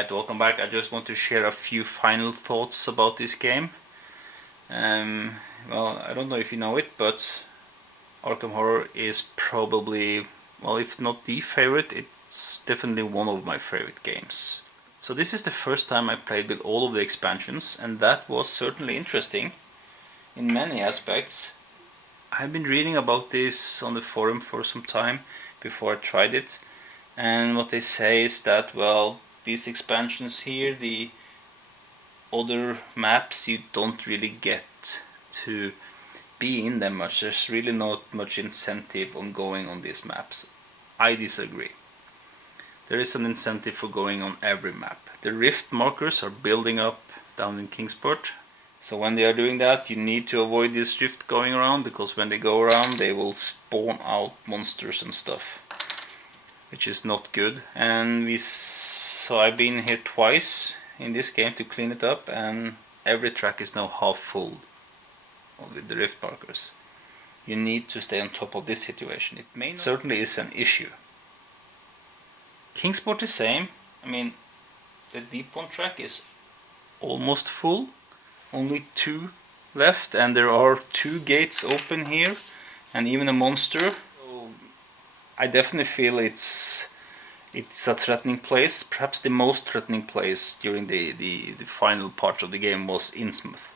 Alright, welcome back. I just want to share a few final thoughts about this game. Well, I don't know if you know it, but Arkham Horror is probably, well, if not the favorite, it's definitely one of my favorite games. So this is the first time I played with all of the expansions, and that was certainly interesting in many aspects. I've been reading about this on the forum for some time before I tried it, and what they say is that, well, these expansions here, the other maps, you don't really get to be in them much. There's really not much incentive on going on these maps. I disagree. There is an incentive for going on every map. The rift markers are building up down in Kingsport. So when they are doing that, you need to avoid this rift going around, because when they go around they will spawn out monsters and stuff, which is not good. And so I've been here twice in this game to clean it up, and every track is now half full with the rift markers. You need to stay on top of this situation. It certainly is an issue. Kingsport is same. I mean, the deep one track is almost full. Only 2 left, and there are 2 gates open here, and even a monster. So I definitely feel it's a threatening place. Perhaps the most threatening place during the final part of the game was Innsmouth.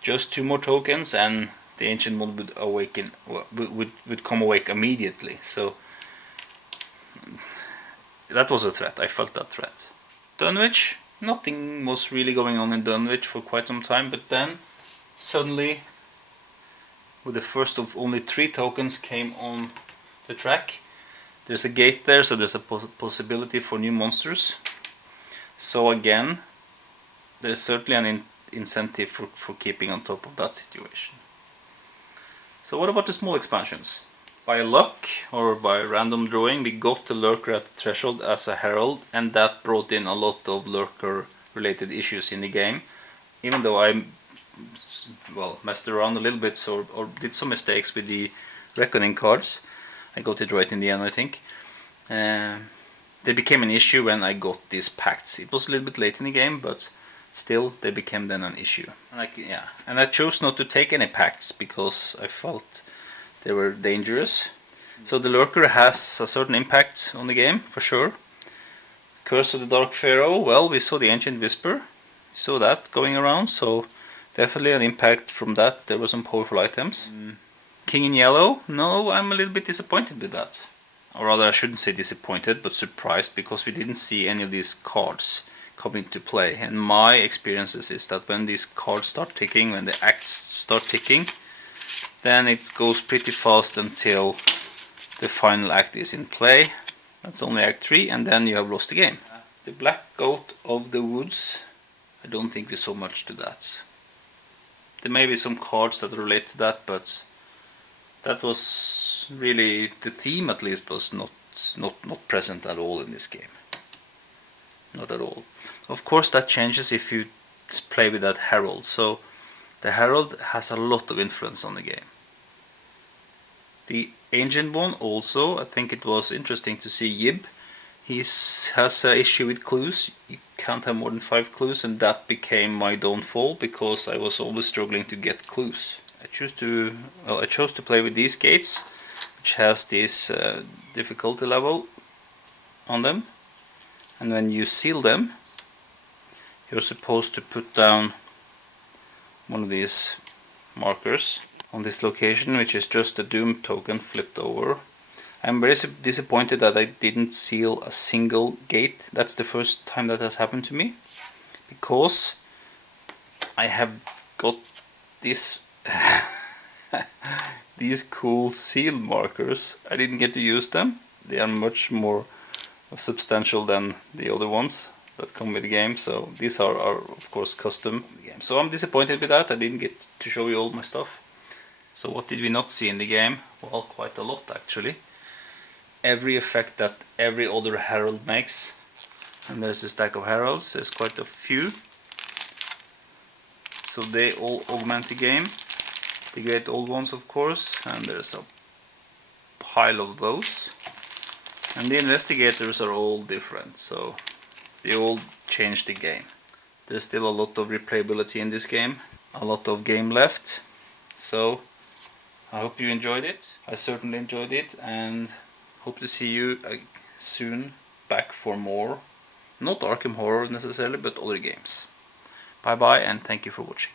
Just 2 more tokens and the Ancient One would awaken, would come awake immediately. So that was a threat. I felt that threat. Dunwich, nothing was really going on in Dunwich for quite some time, but then suddenly, with the first of only 3 tokens came on the track, there's a gate there, so there's a possibility for new monsters. So again, there's certainly an incentive for keeping on top of that situation. So what about the small expansions? By luck or by random drawing, we got the lurker at the threshold as a herald, and that brought in a lot of lurker related issues in the game. Even though I messed around a little bit, or did some mistakes with the reckoning cards, I got it right in the end, I think. They became an issue when I got these pacts. It was a little bit late in the game, but still they became then an issue. And I chose not to take any pacts because I felt they were dangerous. So the lurker has a certain impact on the game, for sure. Curse of the Dark Pharaoh, well, we saw the Ancient Whisper. We saw that going around, so definitely an impact from that. There were some powerful items. King in Yellow, no, I'm a little bit disappointed with that. Or rather, I shouldn't say disappointed, but surprised, because we didn't see any of these cards come into play. And my experiences is that when these cards start ticking, when the acts start ticking, then it goes pretty fast until the final act is in play. That's only Act 3, and then you have lost the game. The Black Goat of the Woods, I don't think we saw much to that. There may be some cards that relate to that, but that was really, the theme at least was not present at all in this game. Not at all. Of course that changes if you play with that herald. So the herald has a lot of influence on the game. The Ancient One also, I think it was interesting to see Yib. He has an issue with clues. You can't have more than 5 clues, and that became my downfall because I was always struggling to get clues. I chose to play with these gates, which has this difficulty level on them, and when you seal them, you're supposed to put down one of these markers on this location, which is just a doom token flipped over. I'm very disappointed that I didn't seal a single gate. That's the first time that has happened to me, because I have got this these cool seal markers. I didn't get to use them. They are much more substantial than the other ones that come with the game, so these are of course custom in the game. So I'm disappointed with that. I didn't get to show you all my stuff. So what did we not see in the game? Well, quite a lot actually. Every effect that every other herald makes, and there's a stack of heralds, there's quite a few, so they all augment the game. The great old ones, of course, and there's a pile of those. And the investigators are all different, so they all changed the game. There's still a lot of replayability in this game, a lot of game left, so I hope you enjoyed it. I certainly enjoyed it, and hope to see you soon back for more, not Arkham Horror necessarily, but other games. Bye bye, and thank you for watching.